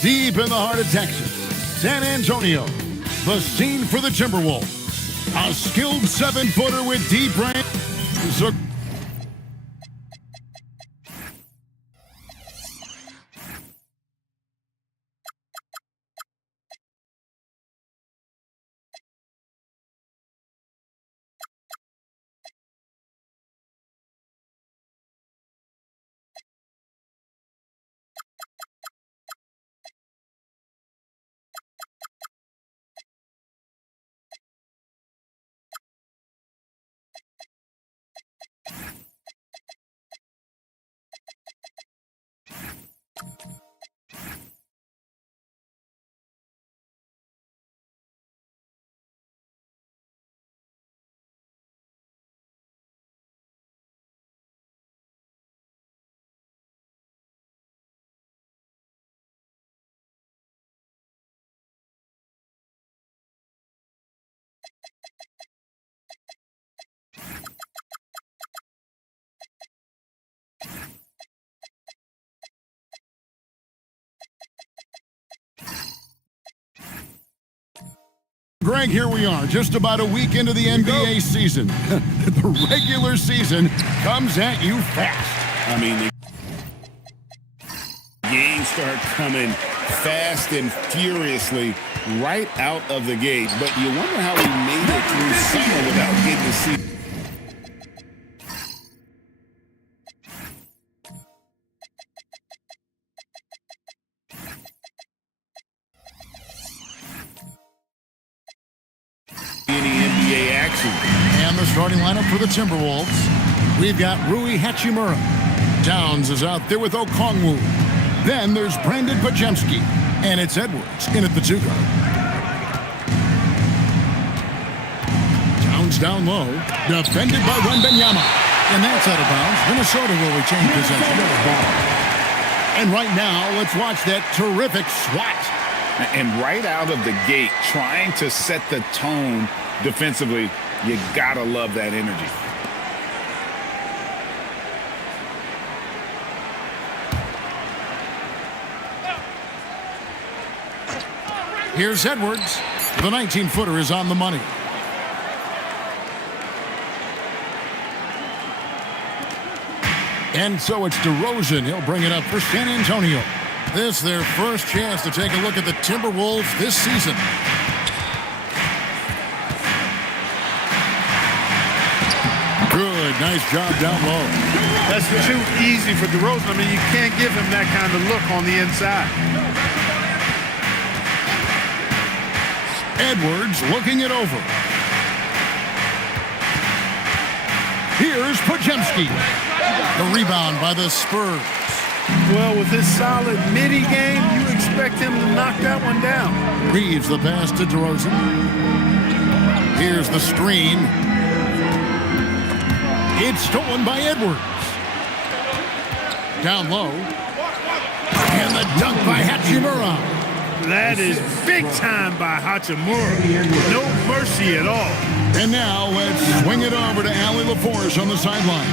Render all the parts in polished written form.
Deep in the heart of Texas, San Antonio, the scene for the Timberwolves. A skilled 7-footer with deep range. Greg, here we are, just about a week into the NBA season. The regular season comes at you fast. I mean, the games start coming fast and furiously right out of the gate. But you wonder how we made it through summer without getting to see. And the starting lineup for the Timberwolves. We've got Rui Hachimura. Downs is out there with Okongwu. Then there's Brandon Pajemski. And it's Edwards in at the 2 guard. Downs down low. Defended by Wembanyama. And that's out of bounds. Minnesota will retain possession of the ball. And right now, let's watch that terrific swat. And right out of the gate, trying to set the tone defensively, you gotta love that energy. Here's Edwards. The 19-footer is on the money. And so it's DeRozan. He'll bring it up for San Antonio. This their first chance to take a look at the Timberwolves this season. Good, nice job down low. That's too easy for DeRozan. I mean, you can't give him that kind of look on the inside. Edwards looking it over. Here's Pajemski. The rebound by the Spurs. Well, with his solid midi game, you expect him to knock that one down. Reeves the pass to DeRozan. Here's the screen. It's stolen by Edwards. Down low. And the dunk by Hachimura. That is big time by Hachimura. No mercy at all. And now let's swing it over to Allie LaForce on the sideline.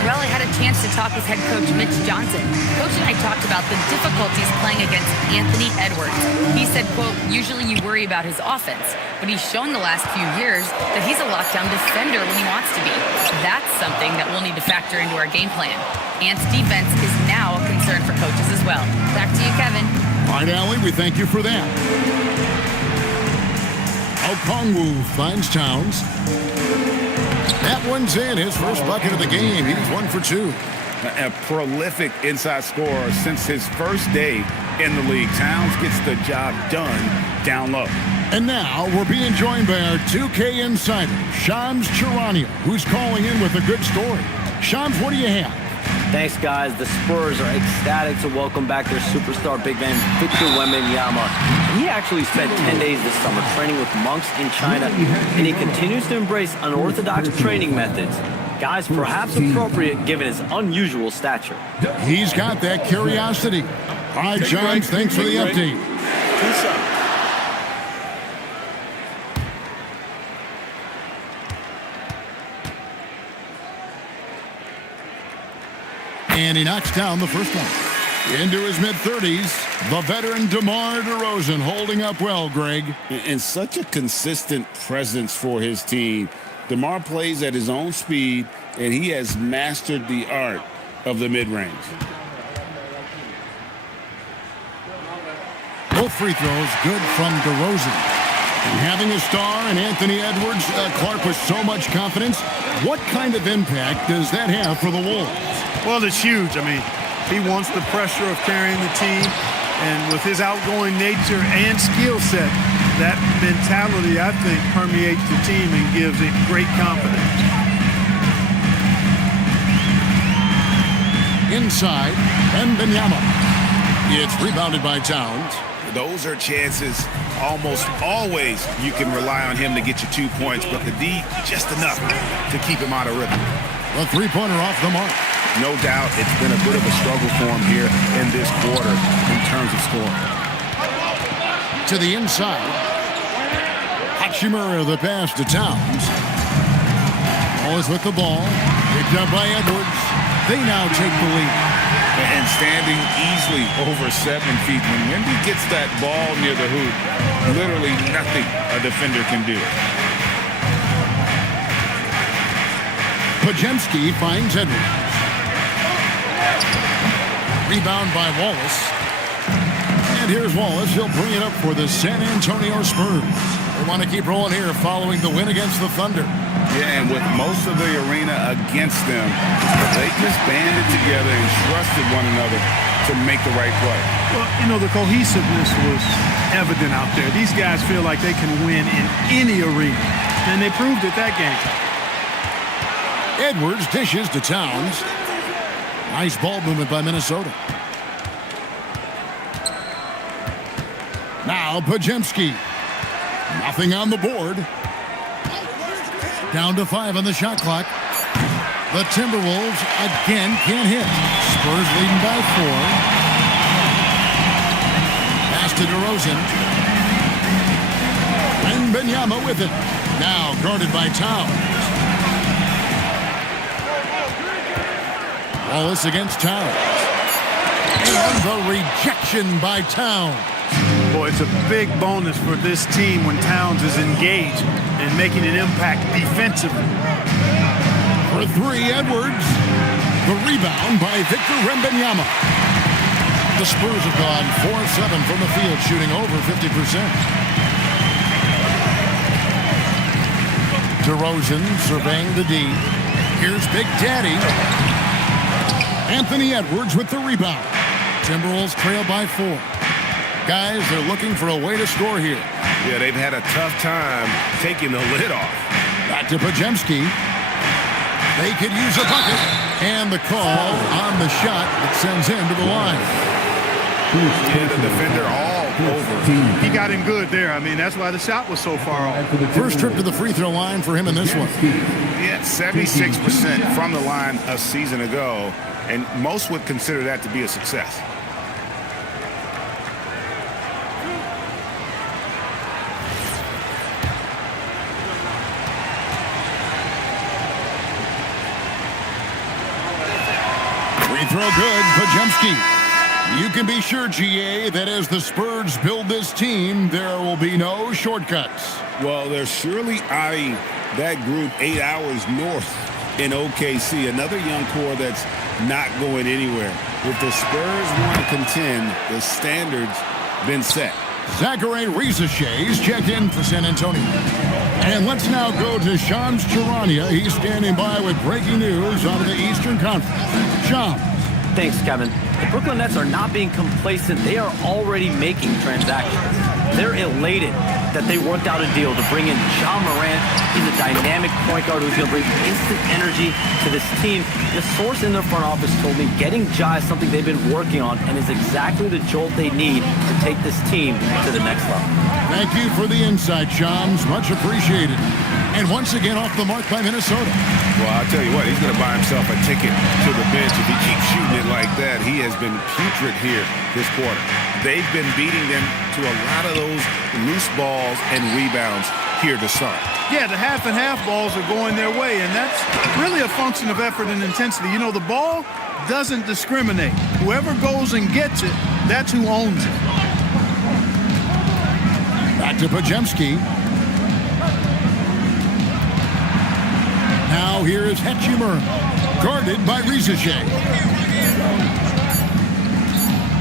Well, I had a chance to talk with head coach Mitch Johnson. Coach and I talked about the difficulties playing against Anthony Edwards. He said, quote, usually you worry about his offense, but he's shown the last few years that he's a lockdown defender when he wants to be. That's something that we'll need to factor into our game plan. Ant's defense is now a concern for coaches as well. Back to you, Kevin. All right, Allie, we thank you for that. Okongwu finds Towns. That one's in, his first bucket of the game. He's 1 for 2. A prolific inside scorer since his first day in the league. Towns gets the job done down low. And now we're being joined by our 2K insider, Shams Charania, who's calling in with a good story. Shams, what do you have? Thanks, guys. The Spurs are ecstatic to welcome back their superstar big man, Victor Wembanyama. He actually spent 10 days this summer training with monks in China, and he continues to embrace unorthodox training methods. Guys, perhaps appropriate given his unusual stature. He's got that curiosity. All right, Shams, thanks for the update. Peace out. And he knocks down the first one. Into his mid-30s, the veteran DeMar DeRozan holding up well, Greg. And such a consistent presence for his team. DeMar plays at his own speed, and he has mastered the art of the mid-range. Both free throws good from DeRozan. And having a star in Anthony Edwards, Clark, with so much confidence, what kind of impact does that have for the Wolves? Well, it's huge. I mean, he wants the pressure of carrying the team, and with his outgoing nature and skill set, that mentality, I think, permeates the team and gives it great confidence. Inside, Wembanyama. It's rebounded by Towns. Those are chances almost always you can rely on him to get you 2 points, but the D, just enough to keep him out of rhythm. A three-pointer off the mark. No doubt it's been a bit of a struggle for him here in this quarter in terms of scoring. To the inside. Hachimura the pass to Towns. Always with the ball. Picked up by Edwards. They now take the lead. And standing easily over 7 feet. When Wemby gets that ball near the hoop, literally nothing a defender can do. Pajemski finds Edwards. Rebound by Wallace. And here's Wallace. He'll bring it up for the San Antonio Spurs. They want to keep rolling here following the win against the Thunder. Yeah, and with most of the arena against them, they just banded together and trusted one another to make the right play. Well, you know, the cohesiveness was evident out there. These guys feel like they can win in any arena, and they proved it that game. Edwards dishes to Towns. Nice ball movement by Minnesota. Now Pajemski. Nothing on the board. Down to 5 on the shot clock. The Timberwolves again can't hit. Spurs leading by 4. Pass to DeRozan. Wembanyama with it. Now guarded by Towns. Wallace against Towns. And the rejection by Towns. Boy, it's a big bonus for this team when Towns is engaged and making an impact defensively. For 3, Edwards. The rebound by Victor Wembanyama. The Spurs have gone 4-7 from the field, shooting over 50%. DeRozan surveying the D. Here's Big Daddy. Anthony Edwards with the rebound. Timberwolves trail by 4. Guys, they're looking for a way to score here. Yeah, they've had a tough time taking the lid off. Back to Pajemski. They could use a bucket. And the call on the shot that sends him to the line. Yeah, the defender all over. He got him good there. I mean, that's why the shot was so far off. First trip to the free throw line for him in this one. Yeah, 76% from the line a season ago, and most would consider that to be a success. Free throw good, Pajemski. You can be sure, GA, that as the Spurs build this team, there will be no shortcuts. Well, they're surely eyeing that group 8 hours north in OKC. Another young core that's not going anywhere. If the Spurs want to contend, the standard's been set. Zachary Rizachet checked in for San Antonio. And let's now go to Shams Charania. He's standing by with breaking news out of the Eastern Conference. Shams. Thanks, Kevin. The Brooklyn Nets are not being complacent. They are already making transactions. They're elated that they worked out a deal to bring in John Morant. He's a dynamic point guard who's going to bring instant energy to this team. The source in their front office told me getting Ja is something they've been working on and is exactly the jolt they need to take this team to the next level. Thank you for the insight, Shams. Much appreciated. And once again off the mark by Minnesota. Well, I'll tell you what, he's going to buy himself a ticket to the bench if he keeps shooting it like that. He has been putrid here this quarter. They've been beating them to a lot of those loose balls and rebounds here to start. Yeah, the half and half balls are going their way, and that's really a function of effort and intensity. You know, the ball doesn't discriminate. Whoever goes and gets it, that's who owns it. Back to Pajemski. Now here is Hachimura, guarded by Rizaje.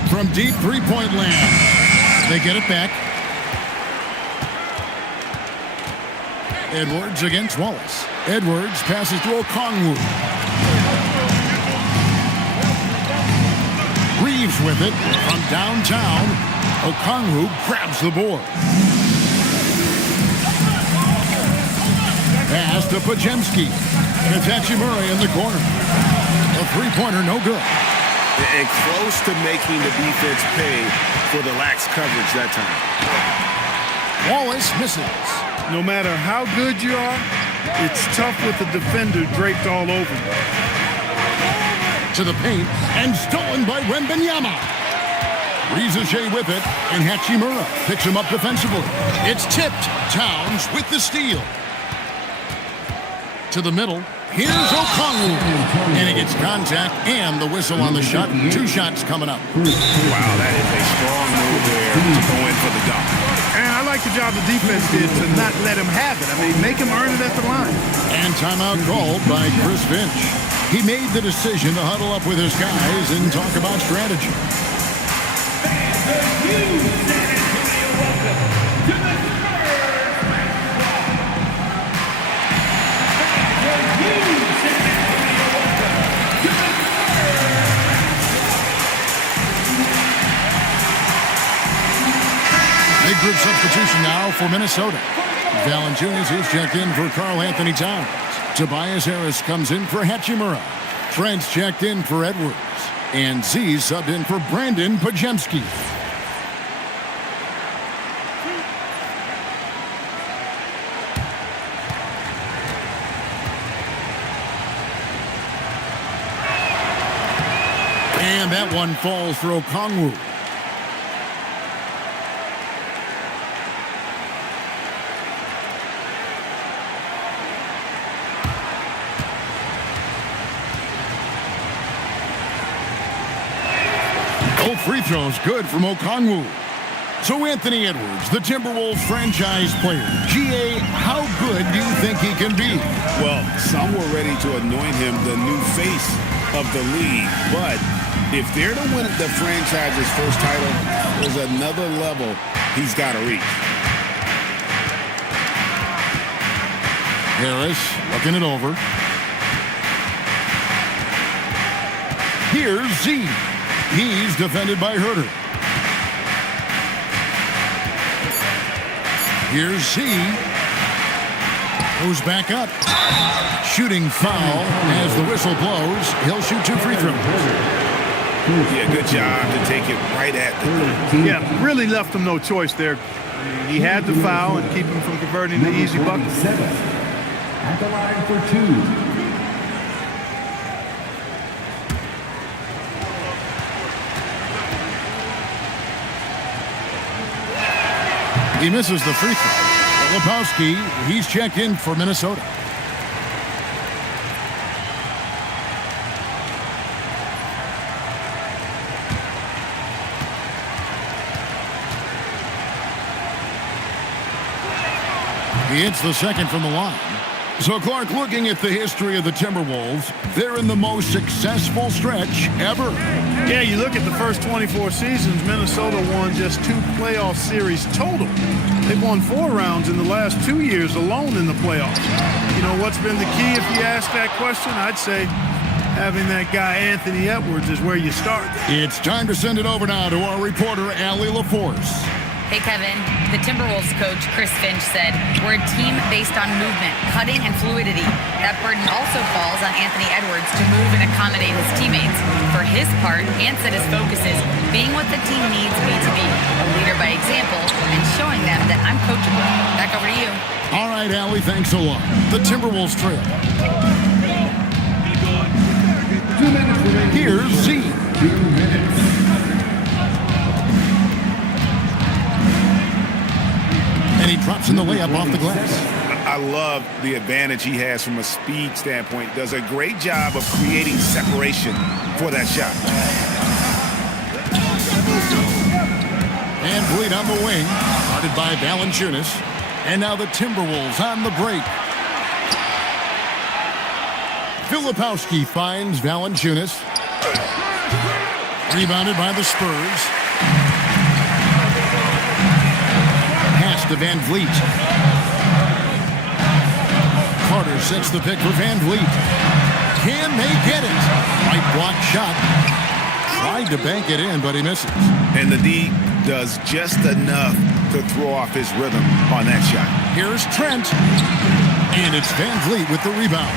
From deep three-point land, they get it back. Edwards against Wallace. Edwards passes to Okongwu. Reeves with it from downtown. Okongwu grabs the board. Pass to Pajemski. And it's Hachimura in the corner. A three-pointer, no good. And close to making the defense pay for the lax coverage that time. Wallace misses. No matter how good you are, it's tough with the defender draped all over you. To the paint, and stolen by Wembanyama. Rizaje with it, and Hachimura picks him up defensively. It's tipped. Towns with the steal. To the middle. Here's Okongwu. And he gets contact and the whistle on the shot. 2 shots coming up. Wow, that is a strong move there to go in for the dunk. And I like the job the defense did to not let him have it. I mean, make him earn it at the line. And timeout called by Chris Finch. He made the decision to huddle up with his guys and talk about strategy. Big group substitution now for Minnesota. Valanciunas is checked in for Karl Anthony Towns. Tobias Harris comes in for Hachimura. Trent's checked in for Edwards. And Z subbed in for Brandon Pajemski. And that one falls for Okongwu. Both free throws good from Okongwu. So Anthony Edwards, the Timberwolves franchise player. GA, how good do you think he can be? Well, some were ready to anoint him the new face of the league, but if they're to win the franchise's first title, there's another level he's got to reach. Harris looking it over. Here's Z. He's defended by Herter. Here's Z. Goes back up. Shooting foul as the whistle blows. He'll shoot 2 free throws. Yeah, good job to take it right at the goal. Yeah, really left him no choice there. He had the foul and keep him from converting the easy bucket. At the line for 2. He misses the free throw. Lepowski, he's checked in for Minnesota. He hits the second from the line. So, Clark, looking at the history of the Timberwolves, they're in the most successful stretch ever. Yeah, you look at the first 24 seasons, Minnesota won just 2 playoff series total. They've won 4 rounds in the last 2 years alone in the playoffs. You know, what's been the key if you ask that question? I'd say having that guy Anthony Edwards is where you start. It's time to send it over now to our reporter, Allie LaForce. Hey, Kevin, the Timberwolves coach, Chris Finch, said, "We're a team based on movement, cutting, and fluidity. That burden also falls on Anthony Edwards to move and accommodate his teammates. For his part, Ant said his focus is being what the team needs me to be, a leader by example, and showing them that I'm coachable." Back over to you. All right, Allie, thanks a lot. The Timberwolves trail. 2 minutes remaining. Here's Z. 2 minutes. And he drops in the layup off the glass. I love the advantage he has from a speed standpoint. Does a great job of creating separation for that shot. Van Vliet on the wing, guarded by Valanciunas. And now the Timberwolves on the break. Filipowski finds Valanciunas. Rebounded by the Spurs. Pass to Van Vliet. Carter sets the pick for Van Vliet. Can they get it? Right block shot. Tried to bank it in, but he misses. And the D does just enough to throw off his rhythm on that shot. Here's Trent. And it's Van Vliet with the rebound.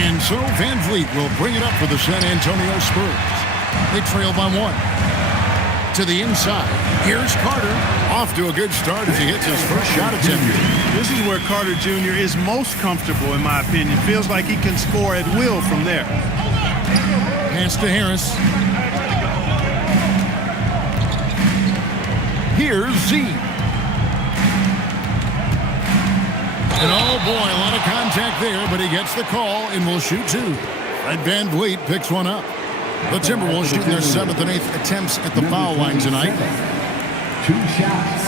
And so Van Vliet will bring it up for the San Antonio Spurs. They trail by 1. To the inside. Here's Carter. Off to a good start as he hits his first shot attempt. This is where Carter Jr. is most comfortable, in my opinion. Feels like he can score at will from there. Pass to Harris. Here's Z. And oh boy, a lot of contact there, but he gets the call and will shoot 2. Fred Van Vliet picks one up. The Timberwolves shooting their 7th and 8th attempts at the foul line tonight. 2 shots.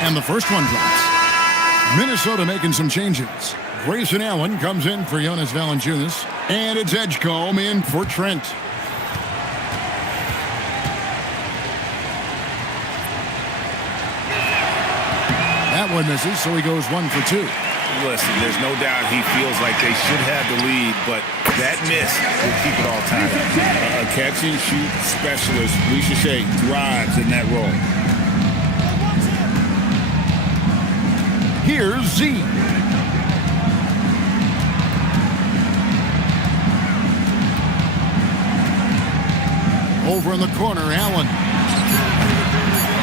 And the first one drops. Minnesota making some changes. Grayson Allen comes in for Jonas Valanciunas. And it's Edgecombe in for Trent. That one misses, so he goes 1 for 2. Listen, there's no doubt he feels like they should have the lead, but that miss will keep it all tied up. A catch-and-shoot specialist, Lisa Shea, thrives in that role. Here's Z. Over in the corner, Allen.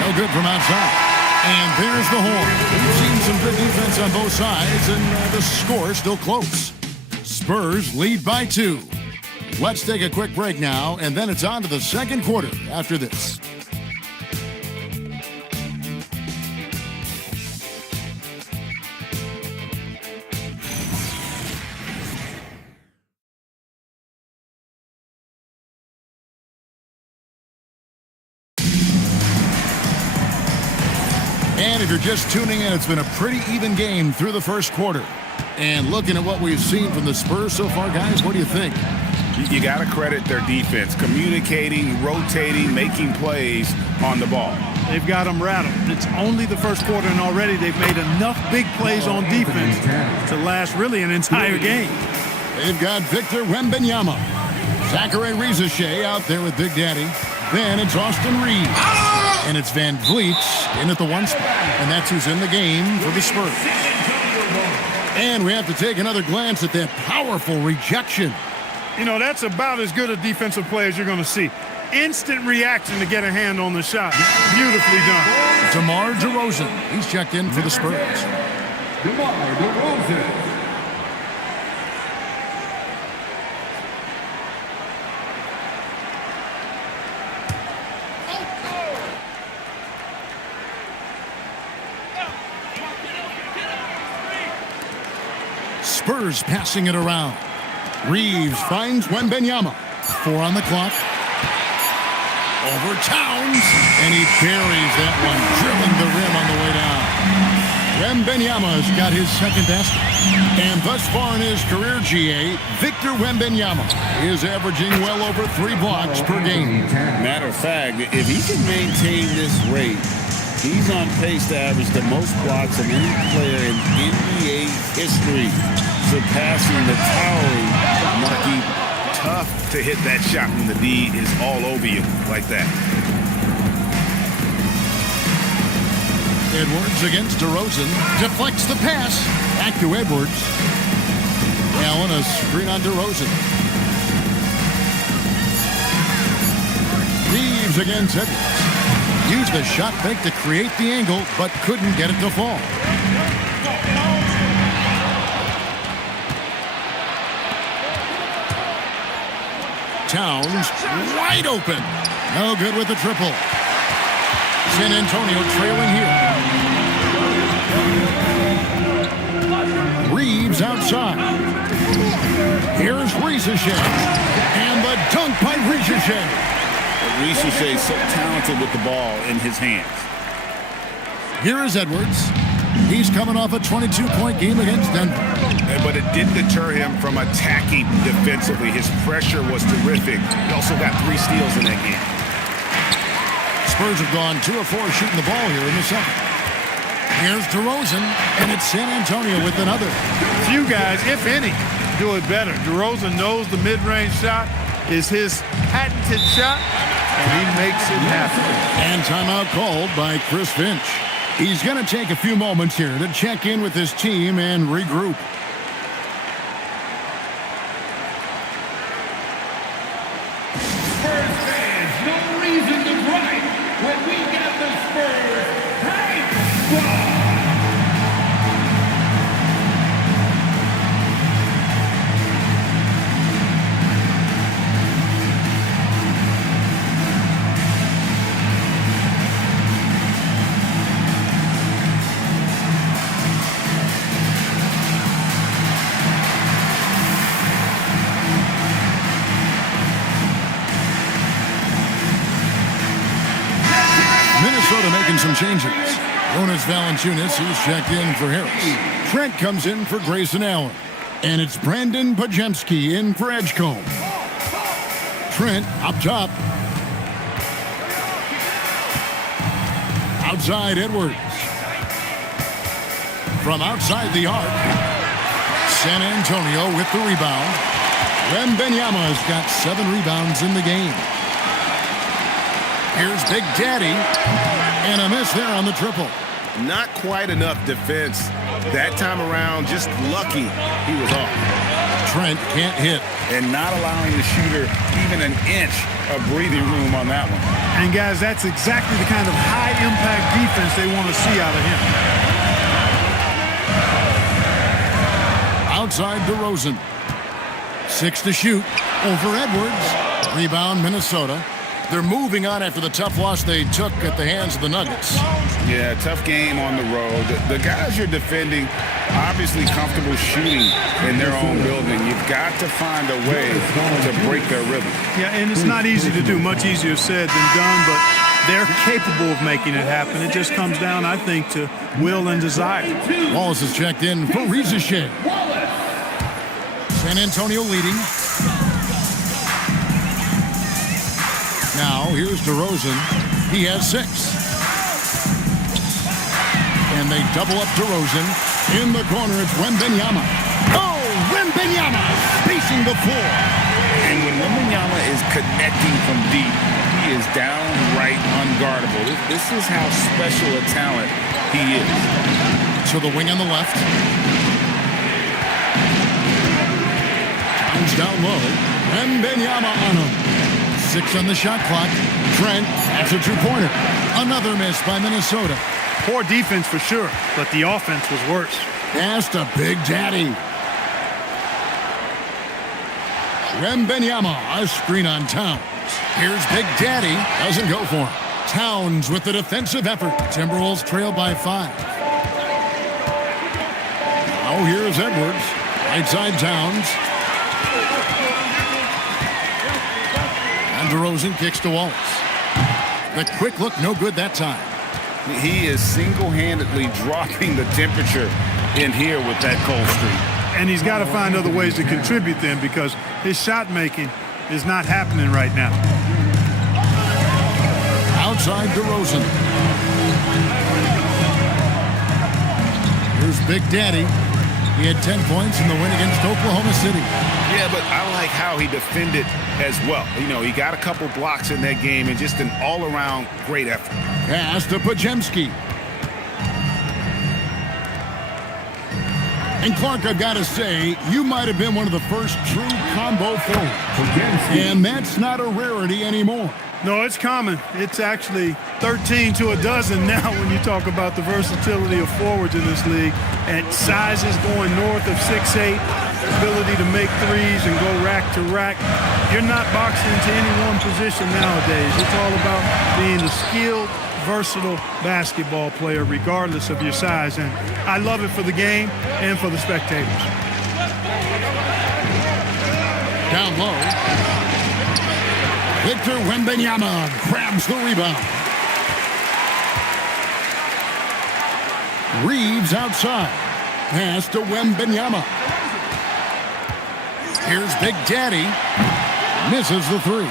No good from outside. And there's the horn. We've seen some good defense on both sides, and the score is still close. Spurs lead by 2. Let's take a quick break now, and then it's on to the second quarter after this. And if you're just tuning in, it's been a pretty even game through the first quarter. And looking at what we've seen from the Spurs so far, guys, what do you think? You got to credit their defense, communicating, rotating, making plays on the ball. They've got them rattled. It's only the first quarter, and already they've made enough big plays on defense to last really an entire game. They've got Victor Wembanyama. Zachary Rizachet out there with Big Daddy. Then it's Austin Reeves. And it's Van Vliet in at the 1 spot. And that's who's in the game for the Spurs. And we have to take another glance at that powerful rejection. You know, that's about as good a defensive play as you're going to see. Instant reaction to get a hand on the shot. Beautifully done. DeMar DeRozan. He's checked in for the Spurs. DeMar DeRozan. Spurs passing it around. Reeves finds Wembanyama. 4 on the clock. Over Towns. And he buries that one, drilling the rim on the way down. Wembanyama's got his second basket. And thus far in his career, GA, Victor Wembanyama is averaging well over 3 blocks per game. Matter of fact, if he can maintain this rate, he's on pace to average the most blocks of any player in NBA history, surpassing the towering Markey. Tough to hit that shot when the D is all over you like that. Edwards against DeRozan. Deflects the pass. Back to Edwards. Allen, a screen on DeRozan. Reeves against Edwards. Used the shot fake to create the angle, but couldn't get it to fall. Towns wide open. No good with the triple. San Antonio trailing here. Reeves outside. Here's Ricochet. And the dunk by Ricochet. Ricochet is so talented with the ball in his hands. Here is Edwards. He's coming off a 22-point game against Denver. But it didn't deter him from attacking defensively. His pressure was terrific. He also got 3 steals in that game. Spurs have gone 2 of 4 shooting the ball here in the second. Here's DeRozan, and it's San Antonio with another. Few guys, if any, do it better. DeRozan knows the mid-range shot is his patented shot, and he makes it happen. And timeout called by Chris Finch. He's going to take a few moments here to check in with his team and regroup. Spurs fans, no reason to gripe when we got the Spurs hype squad. Minnesota making some changes. Jonas Valanciunas, he's checked in for Harris. Trent comes in for Grayson Allen. And it's Brandon Pajemski in for Edgecombe. Trent up top. Outside Edwards. From outside the arc. San Antonio with the rebound. Wembanyama's got 7 rebounds in the game. Here's Big Daddy, and a miss there on the triple. Not quite enough defense that time around. Just lucky he was off. Trent can't hit. And not allowing the shooter even an inch of breathing room on that one. And, guys, that's exactly the kind of high-impact defense they want to see out of him. Outside DeRozan. 6 to shoot. Over Edwards. Rebound Minnesota. They're moving on after the tough loss they took at the hands of the Nuggets. Yeah, tough game on the road. The guys you're defending, obviously comfortable shooting in their own building. You've got to find a way to break their rhythm. Yeah, and it's not easy to do. Much easier said than done, but they're capable of making it happen. It just comes down, I think, to will and desire. Wallace is checked in for Ricochet. San Antonio leading. Now, here's DeRozan. He has 6. And they double up DeRozan. In the corner, it's Wembanyama. Oh, Wembanyama spacing the floor. And when Wembanyama is connecting from deep, he is downright unguardable. This is how special a talent he is. To the wing on the left. Towns down low. Wembanyama on him. 6 on the shot clock. Trent, that's a 2-pointer. Another miss by Minnesota. Poor defense for sure, but the offense was worse. Pass to Big Daddy. Wembanyama, a screen on Towns. Here's Big Daddy, doesn't go for him. Towns with the defensive effort. Timberwolves trail by 5. Now here's Edwards. Right side Towns. And DeRozan kicks to Wallace. The quick look, no good that time. He is single-handedly dropping the temperature in here with that cold streak. And he's got to find other ways to contribute then, because his shot making is not happening right now. Outside DeRozan. Here's Big Daddy. He had 10 points in the win against Oklahoma City. Yeah, but I like how he defended as well. You know, he got a couple blocks in that game and just an all-around great effort. Pass to Pajemski. And Clark, I've got to say, you might have been one of the first true combo forwards. And that's not a rarity anymore. No, it's common. It's actually 13 to a dozen now when you talk about the versatility of forwards in this league. At sizes going north of 6'8", ability to make threes and go rack to rack. You're not boxed into any one position nowadays. It's all about being a skilled, versatile basketball player regardless of your size. And I love it for the game and for the spectators. Down low. Victor Wembanyama grabs the rebound. Reeves outside. Pass to Wembanyama. Here's Big Daddy. Misses the three.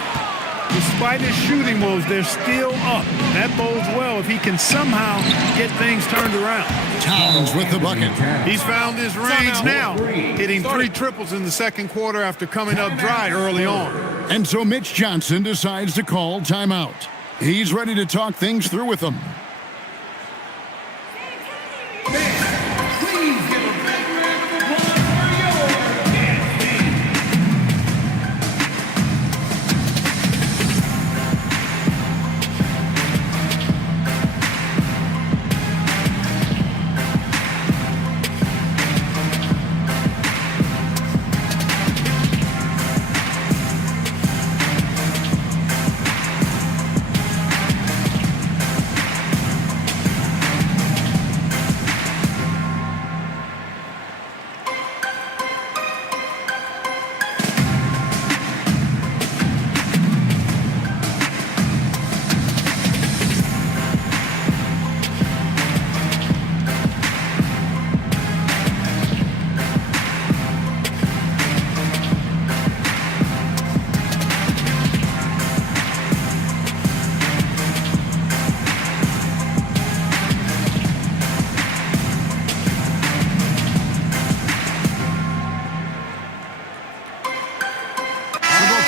Despite his shooting woes, they're still up. That bodes well if he can somehow get things turned around. Towns with the bucket. He's found his range now, hitting 3 triples in the second quarter after coming up dry early on. And so Mitch Johnson decides to call timeout. He's ready to talk things through with them. Please give a big round of applause for your dance team.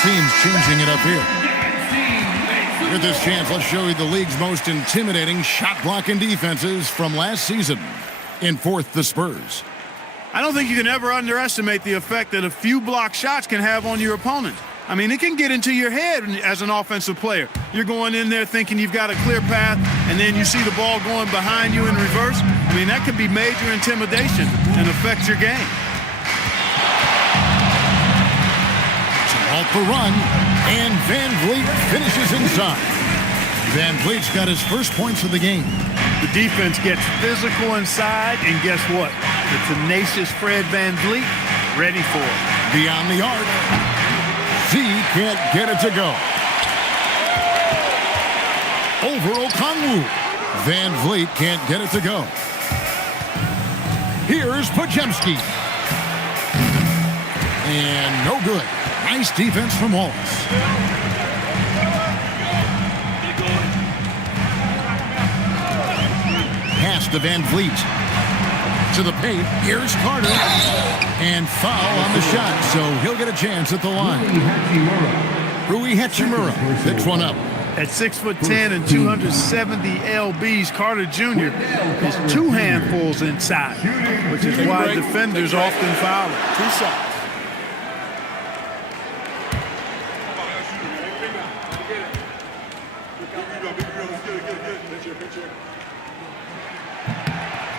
Teams changing it up here. With this chance, let's show you the league's most intimidating shot-blocking defenses from last season. In fourth, the Spurs. I don't think you can ever underestimate the effect that a few block shots can have on your opponent. I mean, it can get into your head as an offensive player. You're going in there thinking you've got a clear path, and then you see the ball going behind you in reverse. I mean, that could be major intimidation and affect your game. Off the run, and Van Vliet finishes inside. Van Vliet's got his first points of the game. The defense gets physical inside, and guess what? The tenacious Fred Van Vliet ready for it. Beyond the arc. Z can't get it to go. Over Okongwu. Van Vliet can't get it to go. Here's Podziemski. And no good. Nice defense from Wallace. Pass to Van Vliet. To the paint. Here's Carter. And foul on the shot, so he'll get a chance at the line. Rui Hachimura picks one up. At 6'10" and 270 lbs, Carter Jr. has 2 handfuls inside, which is why defenders often foul him. 2 shots.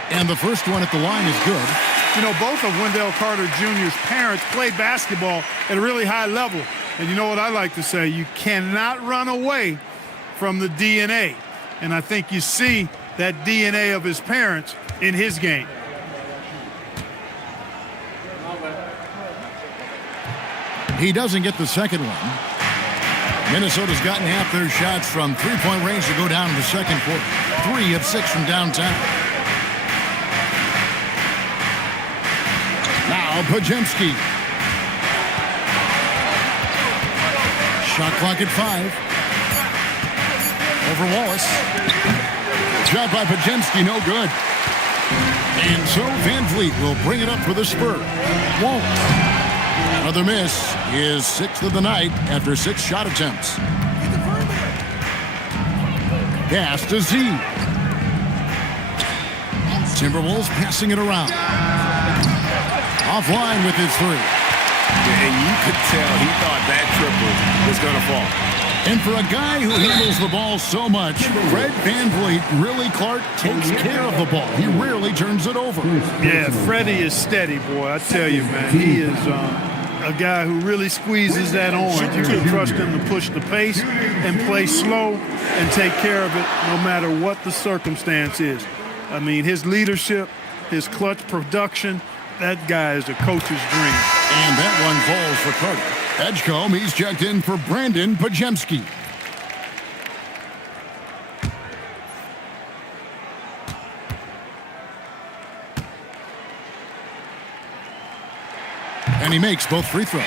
And the first one at the line is good. You know, both of Wendell Carter Jr.'s parents played basketball at a really high level. And you know what I like to say? You cannot run away from the DNA. And I think you see that DNA of his parents in his game. He doesn't get the second one. Minnesota's gotten half their shots from three-point range to go down in the second quarter. 3 of 6 from downtown. Now Podziemski. Shot clock at 5. Over Wallace. Shot by Podziemski, no good. And so Van Vliet will bring it up for the Spurs. Won't. Another miss, his 6th of the night after 6 shot attempts. Pass to Z. Timberwolves passing it around. Offline with his 3. And you could tell he thought that triple was going to fall. And for a guy who handles the ball so much, Fred VanVleet really, Clark, takes care of the ball. He rarely turns it over. Yeah, Freddie is steady, boy. I tell you, man. He is a guy who really squeezes that orange. You can trust him to push the pace and play slow and take care of it no matter what the circumstance is. I mean, his leadership, his clutch production, that guy is a coach's dream. And that one falls for Carter. Edgecombe, he's checked in for Brandon Pajemski. And he makes both free throws.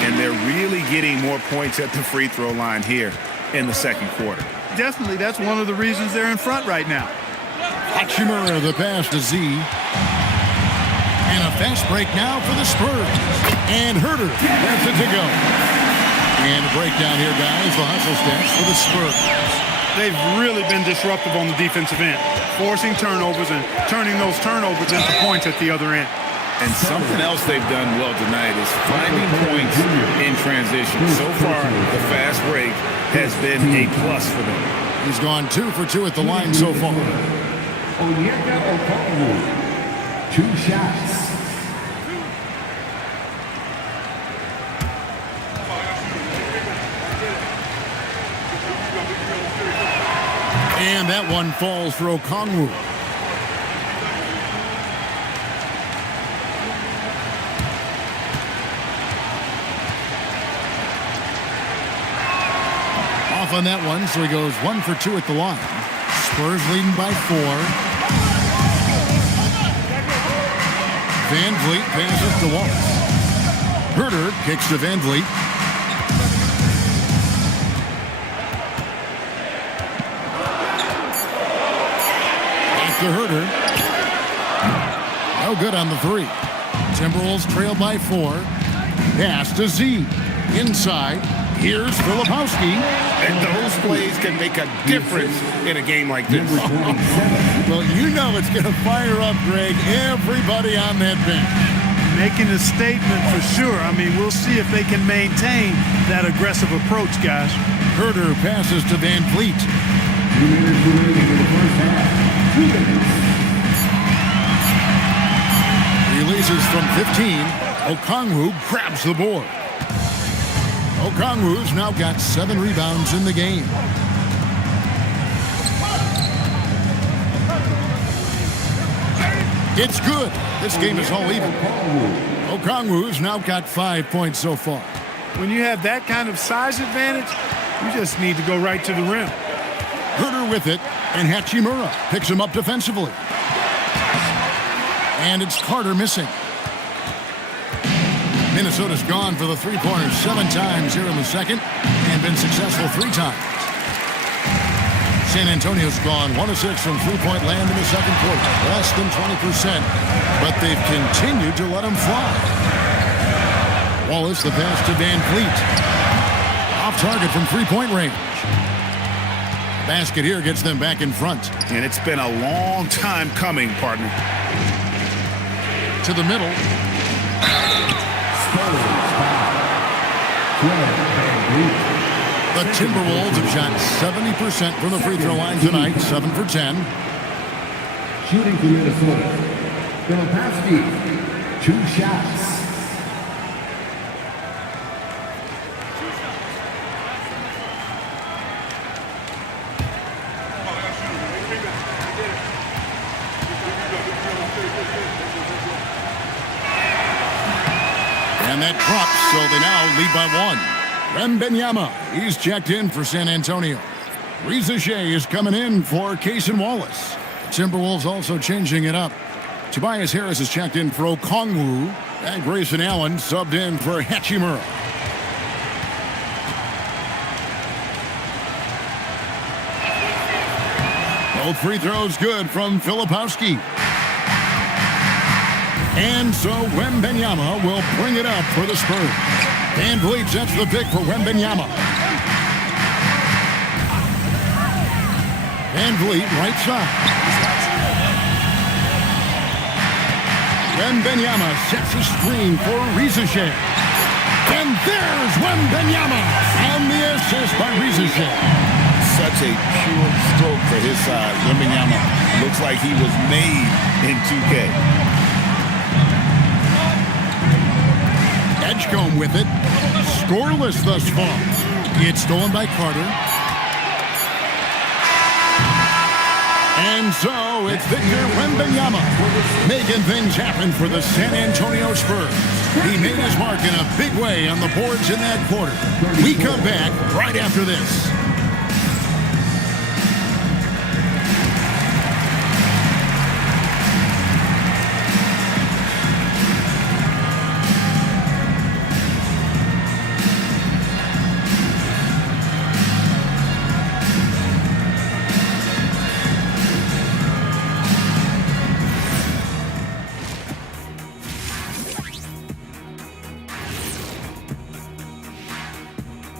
And they're really getting more points at the free throw line here in the second quarter. Definitely, that's one of the reasons they're in front right now. Hachimura, the pass to Z. And a fast break now for the Spurs. And Herter has it to go. And a breakdown here, guys. The hustle stats for the Spurs. They've really been disruptive on the defensive end, forcing turnovers and turning those turnovers into points at the other end. And something else they've done well tonight is finding points in transition. So far, the fast break has been a plus for them. He's gone 2 for 2 at the line so far. Onyeka Okongwu. 2 shots. And that one falls for Okongwu. Off on that one, so he goes 1 for 2 at the line. Spurs leading by 4. VanVleet passes to Wallace. Herter kicks to VanVleet. Back to Herter. No good on the 3. Timberwolves trail by 4. Pass to Z. Inside. Here's Filipowski. And those plays can make a difference in a game like this. Well, you know it's going to fire up, Greg, everybody on that bench. Making a statement for sure. I mean, we'll see if they can maintain that aggressive approach, guys. Herter passes to VanVleet. 2 minutes remaining in the first half. 2 minutes. Releases from 15. Okongwu grabs the board. Okongwu's now got 7 rebounds in the game. It's good. This game is all even. Okongwu's now got 5 points so far. When you have that kind of size advantage, you just need to go right to the rim. Herter with it, and Hachimura picks him up defensively. And it's Carter missing. Minnesota's gone for the 3-pointers 7 times here in the second and been successful 3 times. San Antonio's gone 1 of 6 from 3-point land in the second quarter, less than 20%, but they've continued to let them fly. Wallace, the pass to VanVleet. Off target from 3-point range. Basket here gets them back in front. And it's been a long time coming, partner. To the middle. The Timberwolves have shot 70% from the free throw line tonight, 7 for 10. Shooting for Minnesota. Filipowski. 2 shots. And that drops, so they now lead by 1. Wembanyama, he's checked in for San Antonio. Reza Shea is coming in for Cason Wallace. Timberwolves also changing it up. Tobias Harris is checked in for Okongwu. And Grayson Allen subbed in for Hachimura. Both free throws good from Filipowski. And so Wembanyama will bring it up for the Spurs. VanVleet sets the pick for Wembanyama. VanVleet right side. Wembanyama sets a screen for Reza Shea. And there's Wembanyama. And the assist by Realism. Such a pure stroke for his side. Wembanyama looks like he was made in 2K. Edgecombe with it. Scoreless thus far. It's stolen by Carter. And so it's Victor Wembanyama making things happen for the San Antonio Spurs. He made his mark in a big way on the boards in that quarter. We come back right after this.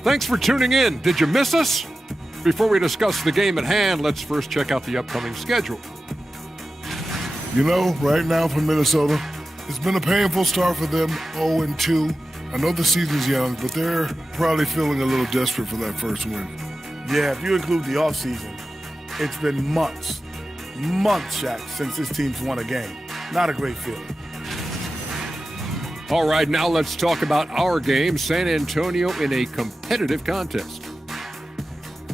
Thanks for tuning in. Did you miss us? Before we discuss the game at hand, let's first check out the upcoming schedule. You know, right now for Minnesota, it's been a painful start for them, 0-2. I know the season's young, but they're probably feeling a little desperate for that first win. Yeah, if you include the offseason, it's been months, Shaq, since this team's won a game. Not a great feeling. All right, now let's talk about our game, San Antonio in a competitive contest.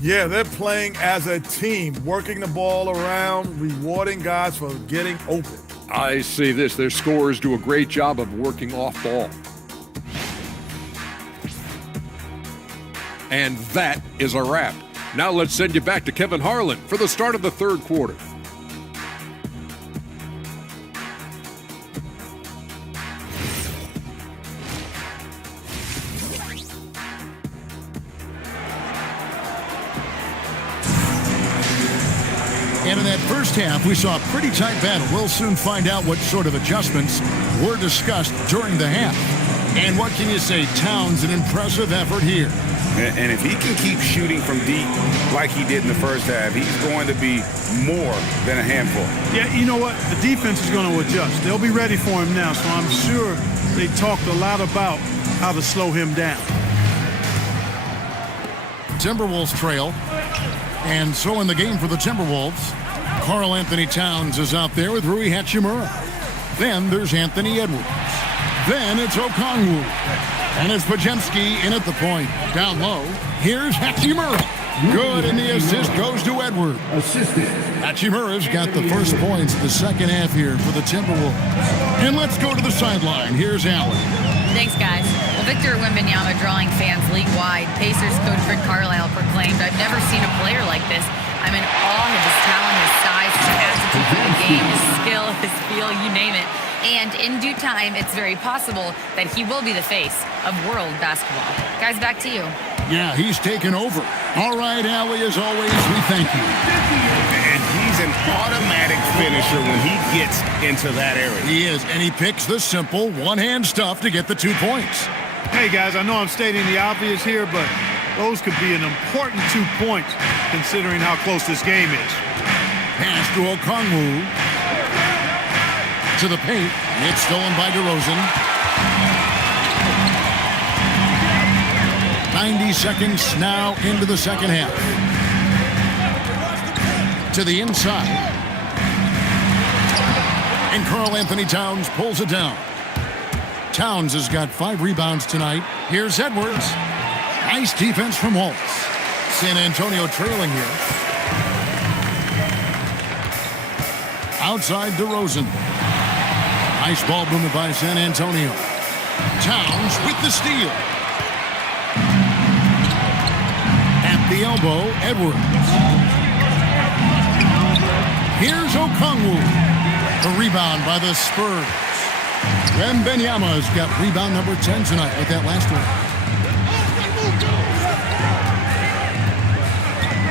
Yeah, they're playing as a team, working the ball around, rewarding guys for getting open. I see this. Their scorers do a great job of working off ball. And that is a wrap. Now let's send you back to Kevin Harlan for the start of the third quarter. And in that first half, we saw a pretty tight battle. We'll soon find out what sort of adjustments were discussed during the half. And what can you say? Towns, an impressive effort here. And if he can keep shooting from deep like he did in the first half, he's going to be more than a handful. Yeah, you know what? The defense is going to adjust. They'll be ready for him now, so I'm sure they talked a lot about how to slow him down. Timberwolves trail. And so in the game for the Timberwolves, Karl Anthony Towns is out there with Rui Hachimura. Then there's Anthony Edwards. Then it's Okongwu. And it's Podziemski in at the point. Down low, here's Hachimura. Good, and the assist goes to Edwards. Hachimura's got the first points the second half here for the Timberwolves. And let's go to the sideline. Here's Allen. Thanks, guys. Well, Victor Wembanyama drawing fans league-wide. Pacers coach Rick Carlisle proclaimed, "I've never seen a player like this. I'm in awe of his talent, his size, his aptitude for the game, his skill, his feel, you name it." And in due time, it's very possible that he will be the face of world basketball. Guys, back to you. Yeah, he's taken over. All right, Allie, as always, we thank you. And he's an automatic finisher when he gets into that area. He is, and he picks the simple one-hand stuff to get the 2 points. Hey, guys, I know I'm stating the obvious here, but those could be an important 2 points considering how close this game is. Pass to Okongwu. To the paint. It's stolen by DeRozan. 90 seconds now into the second half. To the inside. And Karl Anthony Towns pulls it down. Towns has got 5 rebounds tonight. Here's Edwards. Nice defense from Waltz. San Antonio trailing here. Outside DeRozan. Nice ball movement by San Antonio. Towns with the steal. At the elbow, Edwards. Here's Okongwu. The rebound by the Spurs. Wembanyama's got rebound number 10 tonight with that last one.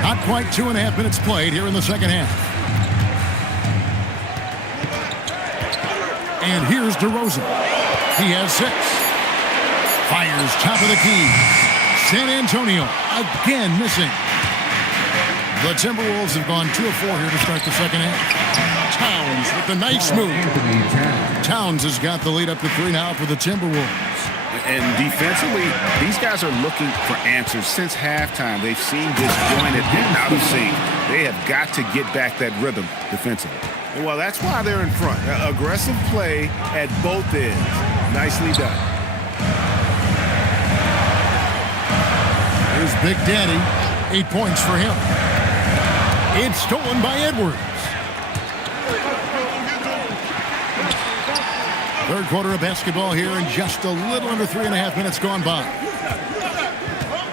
Not quite 2.5 minutes played here in the second half. And here's DeRozan. He has 6. Fires top of the key. San Antonio again missing. The Timberwolves have gone 2 of 4 here to start the second half. Towns with the nice move. Towns has got the lead up to 3 now for the Timberwolves. And defensively, these guys are looking for answers since halftime. They've seen disjointed and out of sync. They have got to get back that rhythm defensively. Well, that's why they're in front. Aggressive play at both ends. Nicely done. Here's Big Daddy. 8 points for him. It's stolen by Edwards. Third quarter of basketball here, and just a little under 3.5 minutes gone by.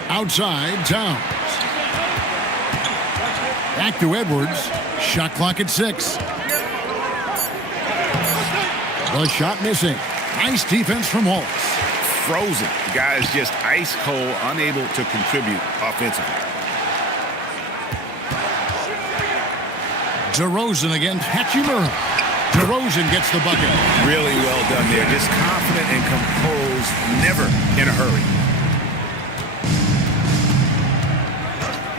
Outside, Towns. Back to Edwards. Shot clock at 6. The shot missing. Nice defense from Wallace. Frozen. The guy is just ice cold, unable to contribute offensively. DeRozan against Hachimura. DeRozan gets the bucket. Really well done there. Just confident and composed, never in a hurry.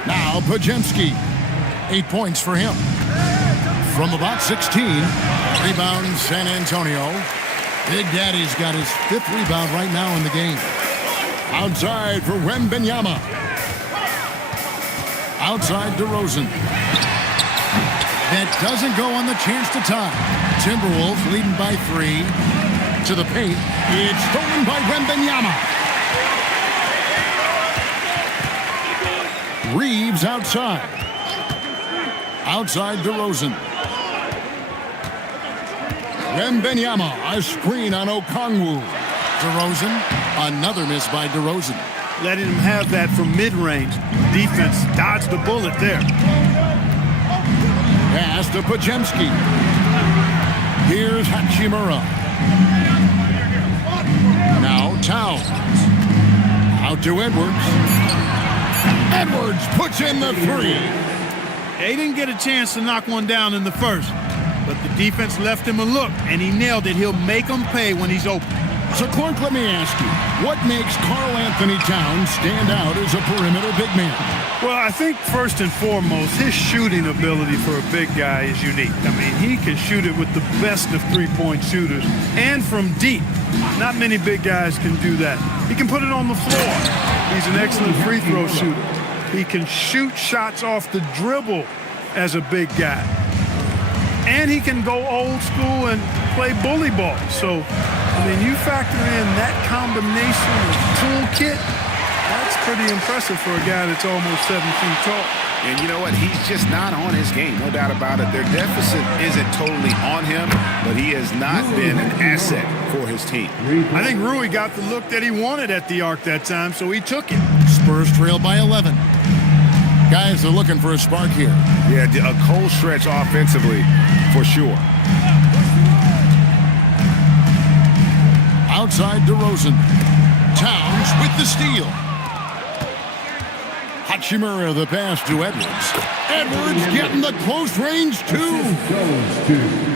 Now Pajemski. 8 points for him. From about 16. Rebound San Antonio. Big Daddy's got his 5th rebound right now in the game. Outside for Wembanyama. Outside DeRozan. That doesn't go on the chance to tie. Timberwolves leading by 3. To the paint. It's stolen by Wembanyama. Reeves outside. Outside DeRozan. Wembanyama, a screen on Okongwu. DeRozan, another miss by DeRozan. Letting him have that from mid-range. Defense dodged the bullet there. Pass to Pajemski. Here's Hachimura. Now Towns. Out to Edwards. Edwards puts in the 3. They didn't get a chance to knock one down in the first, but the defense left him a look, and he nailed it. He'll make them pay when he's open. So, Clark, let me ask you, what makes Karl Anthony Towns stand out as a perimeter big man? Well, I think first and foremost, his shooting ability for a big guy is unique. I mean, he can shoot it with the best of three-point shooters and from deep. Not many big guys can do that. He can put it on the floor. He's an excellent free throw shooter. He can shoot shots off the dribble as a big guy. And he can go old school and play bully ball. So, I mean, you factor in that combination of toolkit, that's pretty impressive for a guy that's almost 7 feet tall. And you know what? He's just not on his game, no doubt about it. Their deficit isn't totally on him, but he has not been an asset for his team. I think Rui got the look that he wanted at the arc that time, so he took it. Spurs trail by 11. Guys are looking for a spark here. Yeah, a cold stretch offensively for sure. Outside DeRozan. Towns with the steal. Hachimura the pass to Edwards. Edwards getting the close range two.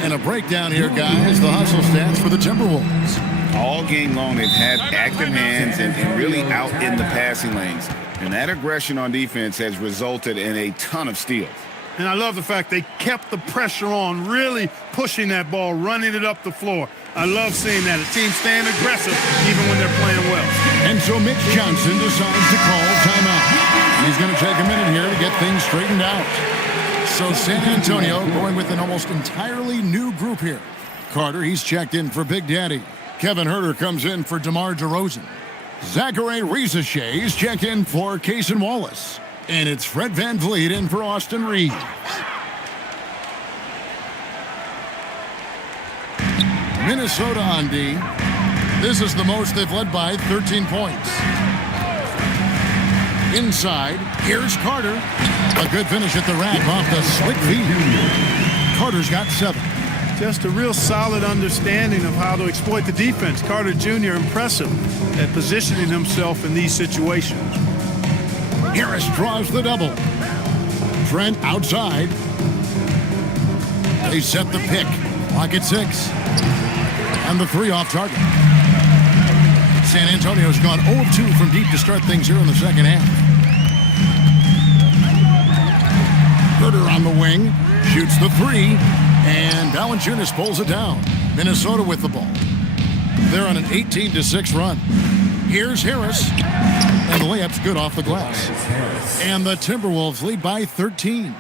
And a breakdown here, guys. The hustle stats for the Timberwolves. All game long, they've had active hands and really out in the passing lanes. And that aggression on defense has resulted in a ton of steals. And I love the fact they kept the pressure on, really pushing that ball, running it up the floor. I love seeing that. A team staying aggressive even when they're playing well. And so Mitch Johnson decides to call timeout. He's going to take a minute here to get things straightened out. So San Antonio going with an almost entirely new group here. Carter, he's checked in for Big Daddy. Kevin Huerter comes in for DeMar DeRozan. Zachary Rizachet is checked in for Cason Wallace. And it's Fred VanVleet in for Austin Reeves. Minnesota on D. This is the most they've led by, 13 points. Inside, here's Carter. A good finish at the rack off the slick feed. Carter's got 7. Just a real solid understanding of how to exploit the defense. Carter Jr. impressive at positioning himself in these situations. Harris draws the double. Trent outside. They set the pick. Clock at 6. And the 3 off target. San Antonio's gone 0 of 2 from deep to start things here in the second half. Huerter on the wing. Shoots the 3. And Valanciunas pulls it down. Minnesota with the ball. They're on an 18-6 run. Here's Harris. And the layup's good off the glass. And the Timberwolves lead by 13.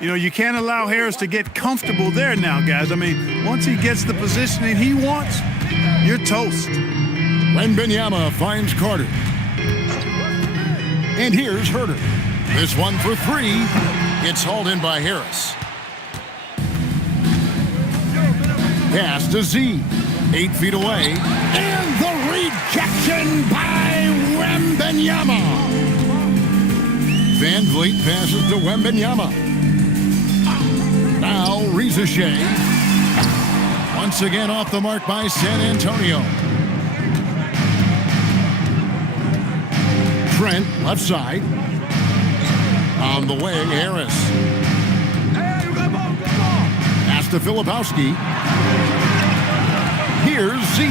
You know, you can't allow Harris to get comfortable there now, guys. I mean, once he gets the positioning he wants, you're toast. Wembanyama finds Carter. And here's Herter. This one for three. It's hauled in by Harris. Pass to Z. 8 feet away. And the rejection by Wembanyama. Van Vliet passes to Wembanyama. Now Rizachet. Once again off the mark by San Antonio. Trent, left side. On the wing, Harris. Pass to Filipowski. Here's Z.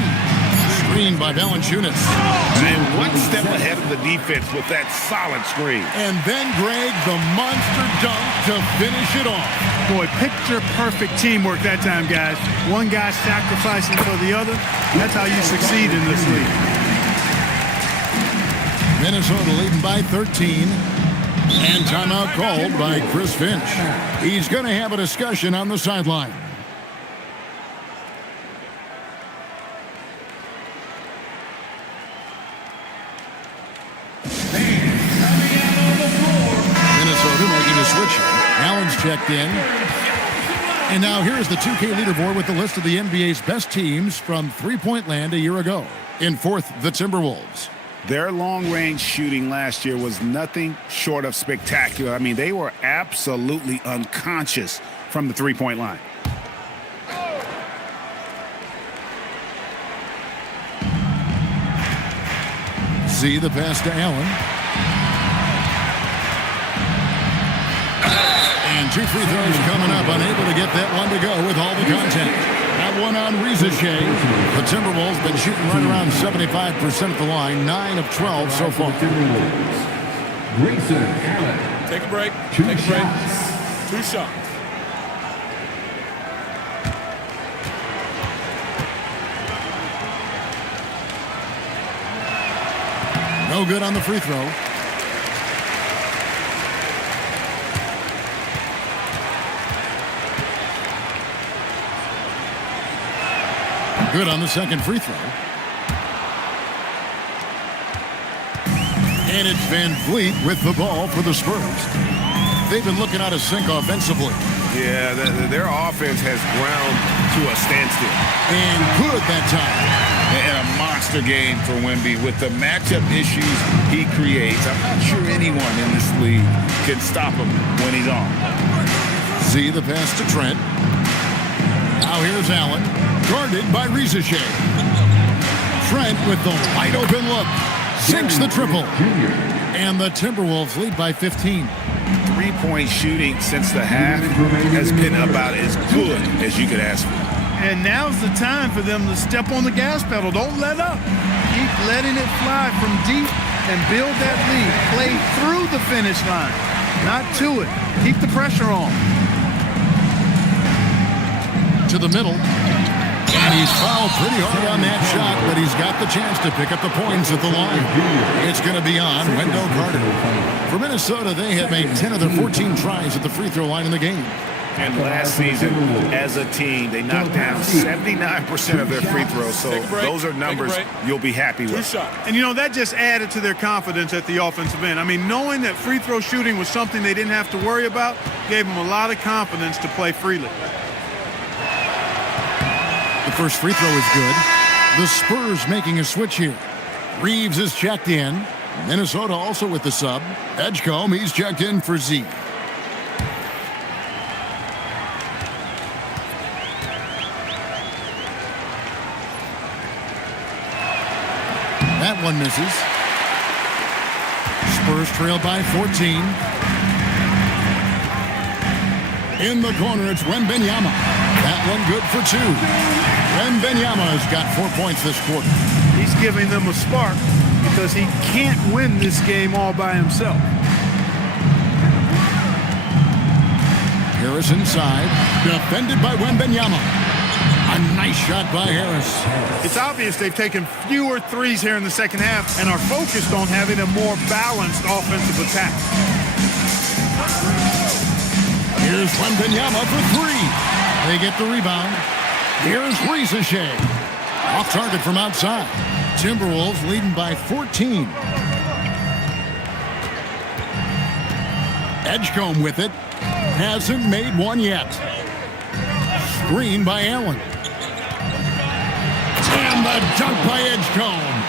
Screened by Valanciunas. And one step ahead of the defense with that solid screen. And then Greg, the monster dunk to finish it off. Boy, picture-perfect teamwork that time, guys. One guy sacrificing for the other. That's how you succeed in this league. Minnesota leading by 13. And timeout called by Chris Finch. He's going to have a discussion on the sideline. Minnesota making a switch. Allen's checked in. And now here's the 2K leaderboard with the list of the NBA's best teams from three-point land a year ago. In fourth, the Timberwolves. Their long-range shooting last year was nothing short of spectacular. I mean, they were absolutely unconscious from the three-point line. See the pass to Allen. And 2 free throws coming up. Unable to get that one to go with all the content. That one on Rizachet. The Timberwolves been shooting right around 75% at the line. 9 of 12 so far. Grayson Allen. Take a break. Two Take a break. shots. 2 shots. No good on the free throw. Good on the second free throw. And it's Van Vliet with the ball for the Spurs. They've been looking out of sync offensively. Yeah, their offense has ground to a standstill. And good that time. And a monster game for Wemby with the matchup issues he creates. I'm not sure anyone in this league can stop him when he's on. See the pass to Trent. Now here's Allen, guarded by Rizachet. Trent with the wide open look. Sinks the triple. And the Timberwolves lead by 15. Three-point shooting since the half has been about as good as you could ask for. And now's the time for them to step on the gas pedal. Don't let up. Keep letting it fly from deep and build that lead. Play through the finish line, not to it. Keep the pressure on. To the middle. And he's fouled pretty hard on that shot, but he's got the chance to pick up the points at the line. It's going to be on Wendell Carter. For Minnesota, they have made 10 of their 14 tries at the free throw line in the game. And last season, as a team, they knocked down 79% of their free throws. So those are numbers you'll be happy with. And, you know, that just added to their confidence at the offensive end. I mean, knowing that free throw shooting was something they didn't have to worry about gave them a lot of confidence to play freely. The first free throw is good. The Spurs making a switch here. Reeves is checked in. Minnesota also with the sub. Edgecombe, he's checked in for Z. That one misses. Spurs trail by 14. In the corner, it's Wembanyama. That one good for 2. Wembanyama has got 4 points this quarter. He's giving them a spark because he can't win this game all by himself. Harris inside, defended by Wembanyama. A nice shot by Harris. It's obvious they've taken fewer threes here in the second half and are focused on having a more balanced offensive attack. Here's Wembanyama for three. They get the rebound. Here's Ricochet. Off target from outside. Timberwolves leading by 14. Edgecombe with it. Hasn't made one yet. Screen by Allen. And the dunk by Edgecombe.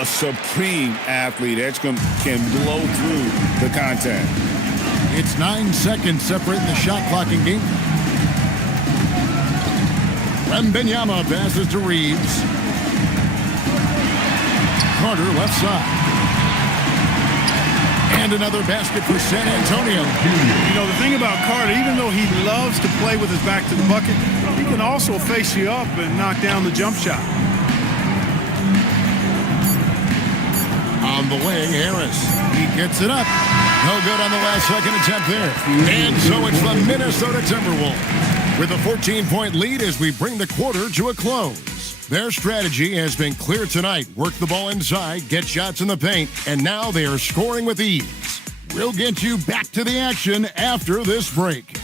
A supreme athlete. Edgecombe can blow through the contact. It's 9 seconds separating the shot clock in game. Wembanyama passes to Reeves. Carter left side. And another basket for San Antonio. You know, the thing about Carter, even though he loves to play with his back to the bucket, he can also face you up and knock down the jump shot. On the wing, Harris. He gets it up. No good on the last second attempt there. And so it's the Minnesota Timberwolves with a 14-point lead as we bring the quarter to a close. Their strategy has been clear tonight. Work the ball inside, get shots in the paint, and now they are scoring with ease. We'll get you back to the action after this break.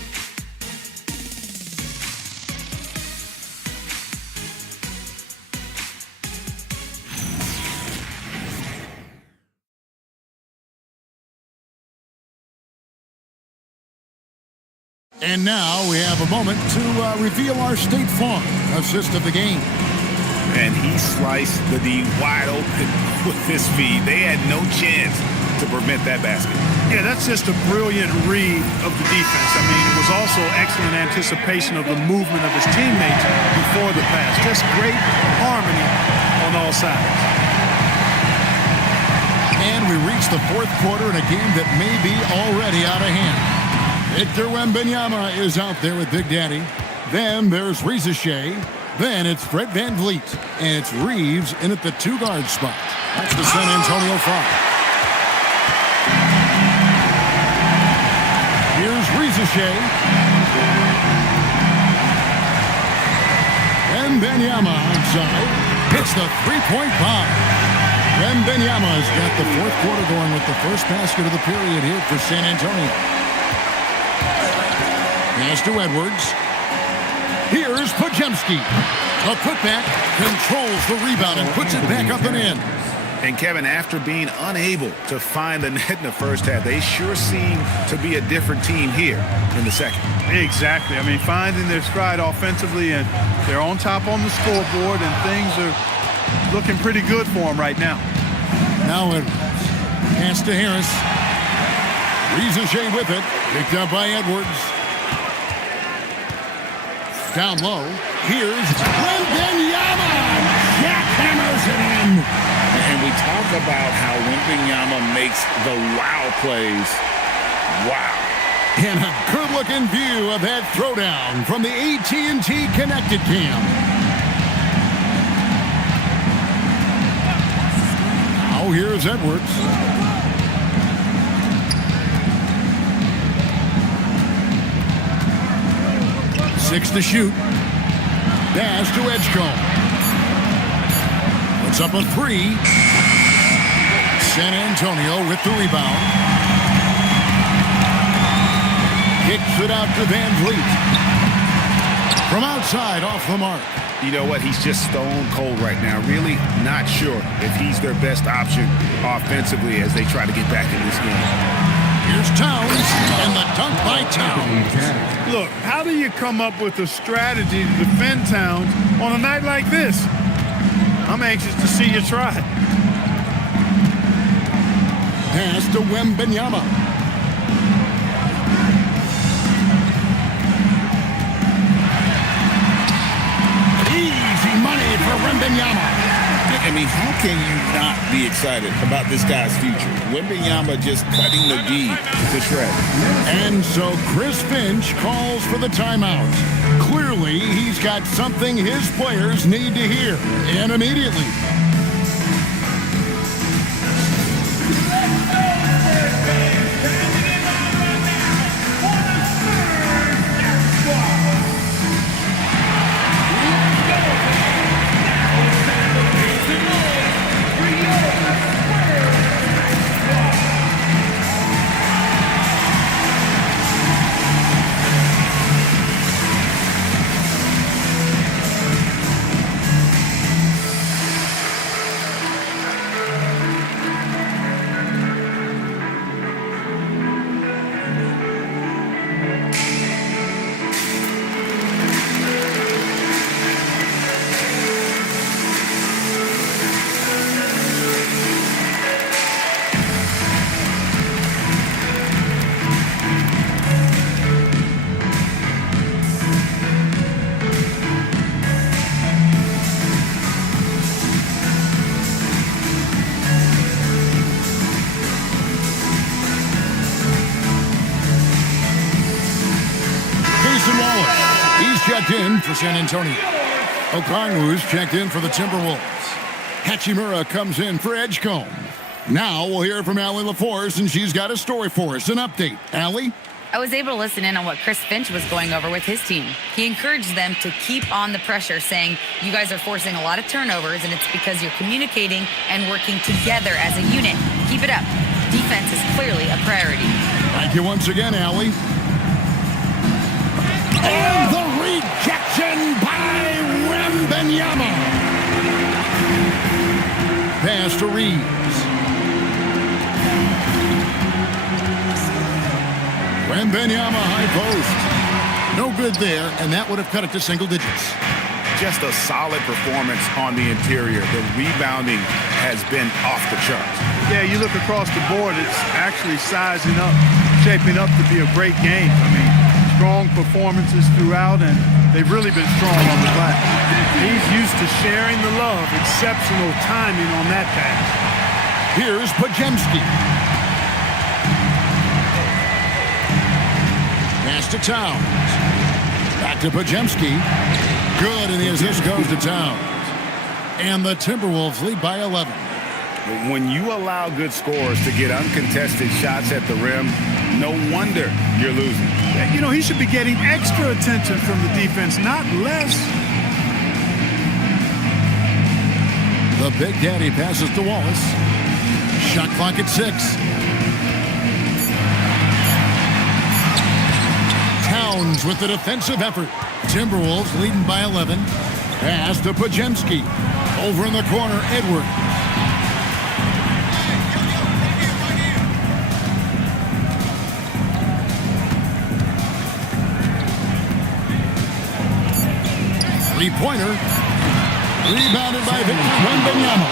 And now we have a moment to reveal our State Farm assist of the game. And he sliced the D wide open with his feed. They had no chance to prevent that basket. Yeah, that's just a brilliant read of the defense. I mean, it was also excellent anticipation of the movement of his teammates before the pass. Just great harmony on all sides. And we reach the fourth quarter in a game that may be already out of hand. Victor Wembanyama is out there with Big Daddy. Then there's Ricochet. Then it's Fred VanVleet. And it's Reeves in at the two-guard spot. That's the San Antonio foul. Here's Ricochet. Wembanyama outside. Hits the three-point bomb. Wembanyama's got the fourth quarter going with the first basket of the period here for San Antonio. Pass to Edwards. Here's Pajemski. A putback, controls the rebound and puts it back up and in. And Kevin, after being unable to find the net in the first half, they sure seem to be a different team here in the second. Exactly. I mean, finding their stride offensively, and they're on top on the scoreboard, and things are looking pretty good for them right now. Now Edwards. Pass to Harris. Ricochet with it. Picked up by Edwards. Down low. Here's Wembanyama. Jackhammers it in. And we talk about how Wembanyama makes the wow plays. Wow. And a good-looking view of that throwdown from the AT&T Connected Cam. Now here's Edwards. Six to shoot. Dash to Edgecombe. Puts up a three. San Antonio with the rebound. Kicks it out to VanVleet. From outside, off the mark. You know what? He's just stone cold right now. Really not sure if he's their best option offensively as they try to get back in this game. Here's Towns, and the dunk by Towns. Look, how do you come up with a strategy to defend Towns on a night like this? I'm anxious to see you try. Pass to Wembanyama. Easy money for Wembanyama. I mean, how can you not be excited about this guy's future? Wembanyama just cutting the D to shreds. And so Chris Finch calls for the timeout. Clearly, he's got something his players need to hear, and immediately. checked in for San Antonio. Okongwu's checked in for the Timberwolves. Hachimura comes in for Edgecombe. Now we'll hear from Allie LaForce, and she's got a story for us, an update. Allie? I was able to listen in on what Chris Finch was going over with his team. He encouraged them to keep on the pressure, saying, you guys are forcing a lot of turnovers, and it's because you're communicating and working together as a unit. Keep it up. Defense is clearly a priority. Thank you once again, Allie. And the rejection by Wembanyama. Pass to Reeves. Wembanyama high post. No good there, and that would have cut it to single digits. Just a solid performance on the interior. The rebounding has been off the charts. Yeah, you look across the board, it's actually sizing up, shaping up to be a great game. I mean, strong performances throughout, and they've really been strong on the glass. He's used to sharing the love. Exceptional timing on that pass. Here's Pajemski. Pass to Towns. Back to Pajemski. Good, and the assist goes to Towns. And the Timberwolves lead by 11. When you allow good scorers to get uncontested shots at the rim, no wonder you're losing. You know, he should be getting extra attention from the defense, not less. The Big Daddy passes to Wallace. Shot clock at 6. Towns with the defensive effort. Timberwolves leading by 11. Pass to Pajemski. Over in the corner, Edward. Three-pointer. Rebounded by Victor Wembanyama.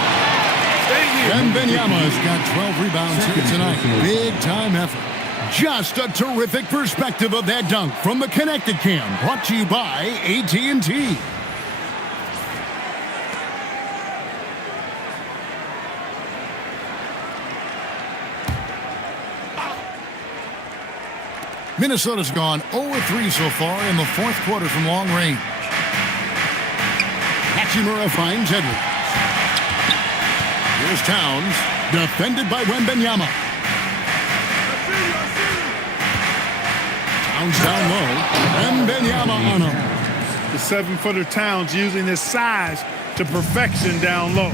Wembanyama's got 12 rebounds here tonight. Big-time effort. Just a terrific perspective of that dunk from the Connected Cam. Brought to you by AT&T. Minnesota's gone 0-3 so far in the fourth quarter from long range. Hachimura finds Edwards. Here's Towns, defended by Wembanyama. Towns down low. Wembanyama on him. The 7-footer Towns using his size to perfection down low.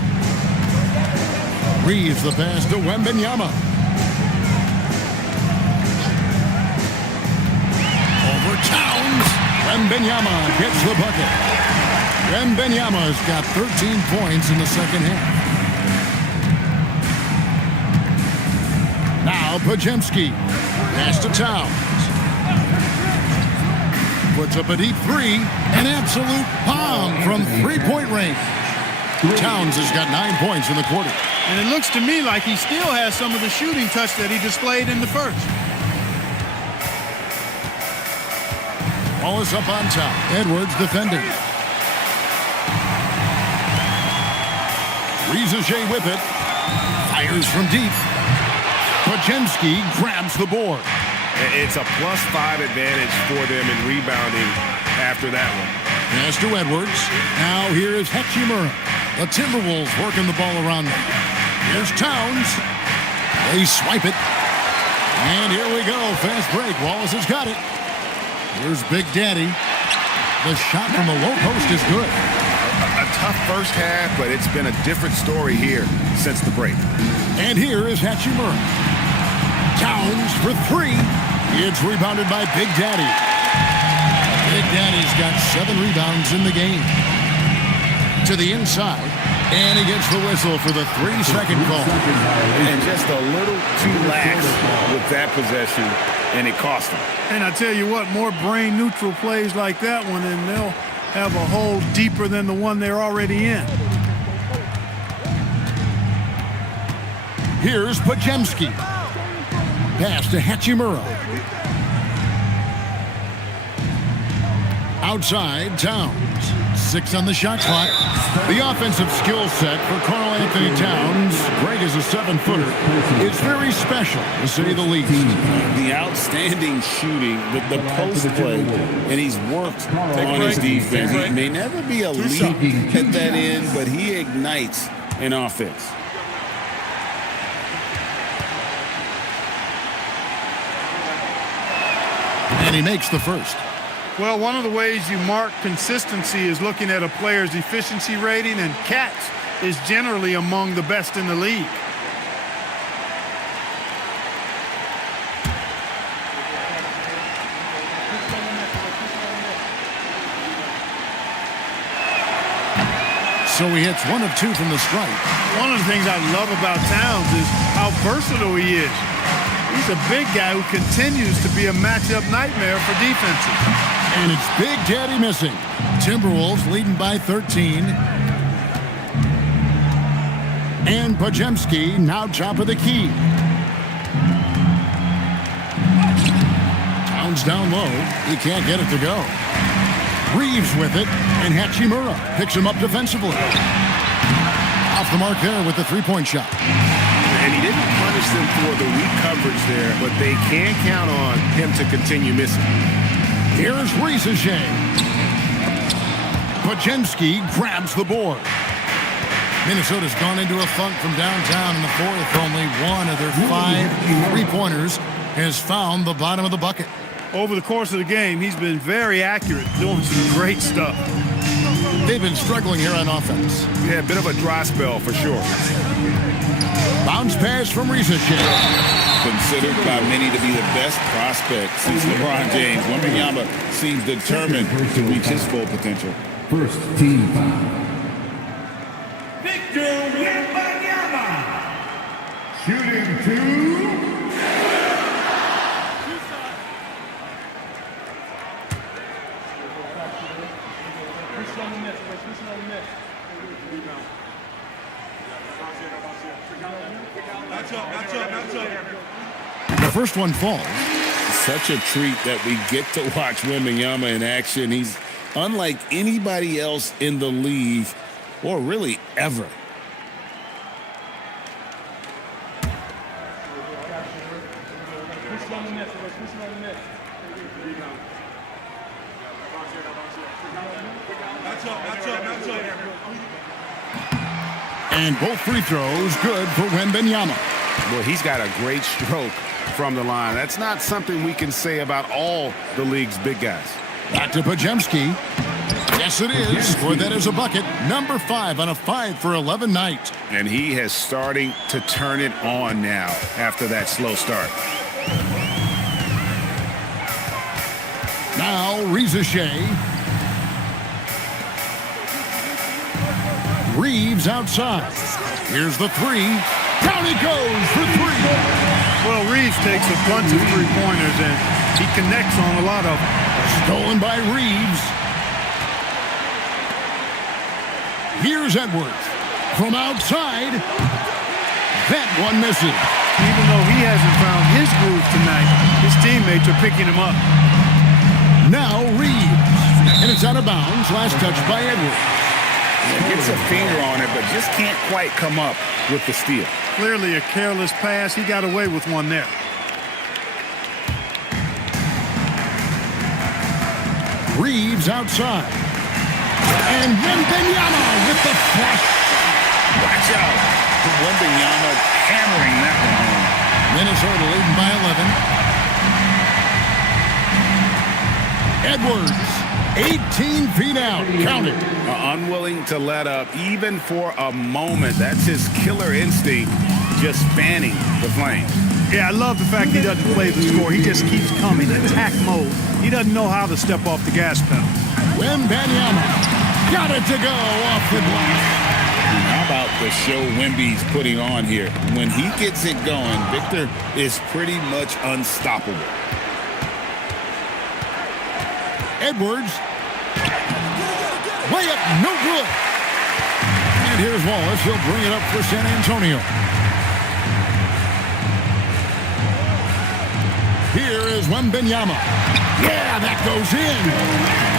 Reeves the pass to Wembanyama. Over Towns. Wembanyama gets the bucket. Wembanyama's got 13 points in the second half. Now Pajemski. Pass to Towns. Puts up a deep three. An absolute bomb from three-point range. Towns has got 9 points in the quarter. And it looks to me like he still has some of the shooting touch that he displayed in the first. Wallace up on top. Edwards defending. Rizachet with it. Fires from deep. Pajemski grabs the board. It's a +5 advantage for them in rebounding after that one. Pass to Edwards. Now here is Hachimura. The Timberwolves working the ball around them. Here's Towns. They swipe it. And here we go. Fast break. Wallace has got it. Here's Big Daddy. The shot from the low post is good. A tough first half, but it's been a different story here since the break. And here is Hachimura. Towns for 3. It's rebounded by Big Daddy. Big Daddy's got 7 rebounds in the game. To the inside. And he gets the whistle for the 3-second call. And just a little too lax with that possession, and it cost him. And I tell you what, more brain-neutral plays like that one, and they'll have a hole deeper than the one they're already in. Here's Pajemski. Pass to Hachimura. Outside, Towns. 6 on the shot clock. The offensive skill set for Karl Anthony Towns, great as a 7-footer, is very special, to say the least. The outstanding shooting, the post play, and he's worked on his defense. He may never be elite at that end, but he ignites an offense. And he makes the first. Well, one of the ways you mark consistency is looking at a player's efficiency rating, and Katz is generally among the best in the league. So he hits 1 of 2 from the stripe. One of the things I love about Towns is how versatile he is. He's a big guy who continues to be a matchup nightmare for defenses. And it's Big Daddy missing. Timberwolves leading by 13. And Podziemski now top of the key. Towns down low. He can't get it to go. Reeves with it, and Hachimura picks him up defensively. Off the mark there with the three-point shot. And he didn't punish them for the weak coverage there, but they can count on him to continue missing. Here's Riesachet. Podziemski grabs the board. Minnesota's gone into a funk from downtown in the fourth. Only one of their 5 three-pointers has found the bottom of the bucket. Over the course of the game, he's been very accurate, doing some great stuff. They've been struggling here on offense. Yeah, a bit of a dry spell for sure. Bounce pass from Riesachet. Considered by many to be the best prospect since LeBron James. Wembanyama seems determined to reach his full potential. First team foul. Victor Wembanyama. Shooting 2. The first one falls. Such a treat that we get to watch Wembanyama in action. He's unlike anybody else in the league, or really ever. And both free throws good for Wembanyama. Well, he's got a great stroke from the line. That's not something we can say about all the league's big guys. Back to Podziemski. Yes, it is. For that is a bucket. Number 5 on a 5 for 11 night. And he has starting to turn it on now after that slow start. Now Riesachet. Reeves outside. Here's the 3. Down he goes for 3. Well, Reeves takes a bunch of three-pointers, and he connects on a lot of them. Stolen by Reeves. Here's Edwards. From outside. That one misses. Even though he hasn't found his groove tonight, his teammates are picking him up. Now Reeves. And it's out of bounds. Last touch by Edwards. Gets a finger on it, but just can't quite come up with the steal. Clearly a careless pass. He got away with one there. Reeves outside. And Wembanyama with the flash. Watch out. Wembanyama hammering that one home. Minnesota leading by 11. Edwards. 18 feet out. Count it. Unwilling to let up even for a moment. That's his killer instinct, just fanning the flames. Yeah, I love the fact he doesn't play the score. He just keeps coming, attack mode. He doesn't know how to step off the gas pedal. Wembanyama got it to go off the glass. How about the show Wemby's putting on here? When he gets it going, Victor is pretty much unstoppable. Edwards. Way up, no good. And here's Wallace. He'll bring it up for San Antonio. Here is Wembanyama. Yeah, that goes in.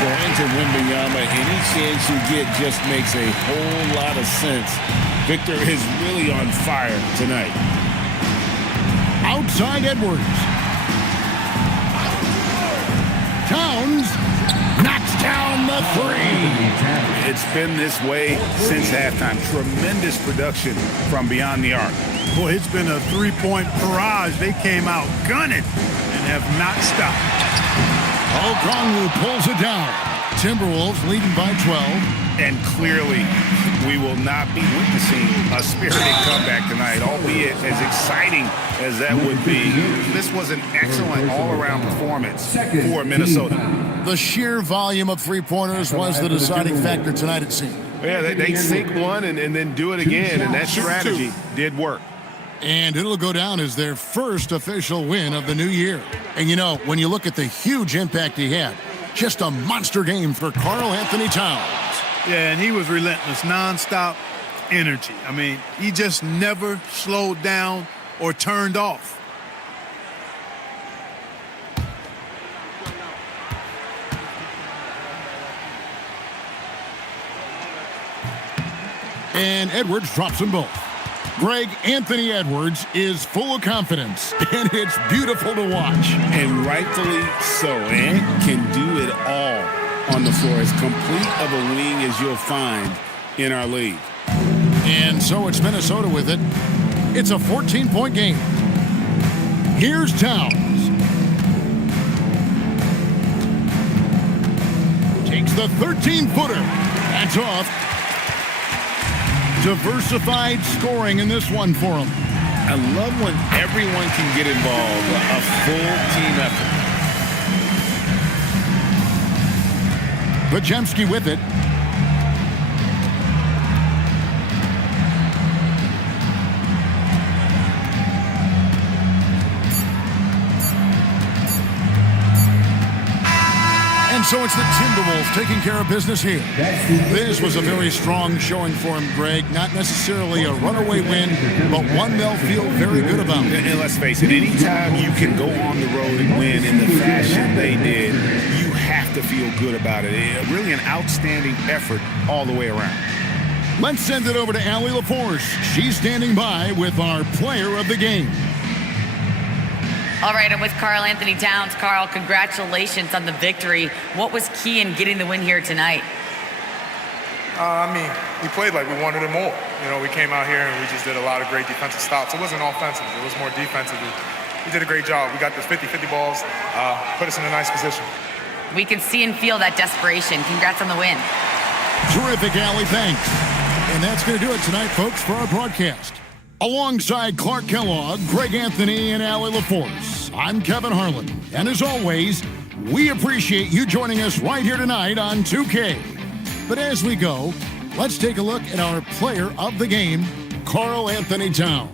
Going to Wembanyama, any chance you get just makes a whole lot of sense. Victor is really on fire tonight. Outside Edwards. Towns knocks down the three. It's been this way since halftime. Tremendous production from beyond the arc. Boy, it's been a three-point barrage. They came out gunning and have not stopped. Okongwu pulls it down. Timberwolves leading by 12. And clearly, we will not be witnessing a spirited comeback tonight, albeit as exciting as that would be. This was an excellent all-around performance for Minnesota. The sheer volume of three-pointers was the deciding factor tonight, it seemed. Yeah, they sink one and then do it again, and that strategy did work. And it'll go down as their first official win of the new year. And you know, when you look at the huge impact he had, just a monster game for Karl Anthony Towns. Yeah, and he was relentless, nonstop energy. I mean, he just never slowed down or turned off. And Edwards drops them both. Greg Anthony Edwards is full of confidence, and it's beautiful to watch. And rightfully so. Ant can do it all on the floor. As complete of a wing as you'll find in our league. And so it's Minnesota with it. It's a 14-point game. Here's Towns. Takes the 13-footer. That's off. Diversified scoring in this one for him. I love when everyone can get involved. A full team effort. Podziemski with it. And so it's the Timberwolves taking care of business here. This was a very strong showing for him, Greg. Not necessarily a runaway win, but one they'll feel very good about. And let's face it, anytime you can go on the road and win in the fashion they did, you have to feel good about it. Really an outstanding effort all the way around. Let's send it over to Allie LaForce. She's standing by with our player of the game. All right, I'm with Karl Anthony Towns. Karl, congratulations on the victory. What was key in getting the win here tonight? We played like we wanted it more. You know, we came out here and we just did a lot of great defensive stops. It wasn't offensive. It was more defensive. We did a great job. We got the 50-50 balls, put us in a nice position. We can see and feel that desperation. Congrats on the win. Terrific, Allie. Thanks. And that's going to do it tonight, folks, for our broadcast. Alongside Clark Kellogg, Greg Anthony, and Allie LaForce, I'm Kevin Harlan. And as always, we appreciate you joining us right here tonight on 2K. But as we go, let's take a look at our player of the game, Karl Anthony Towns.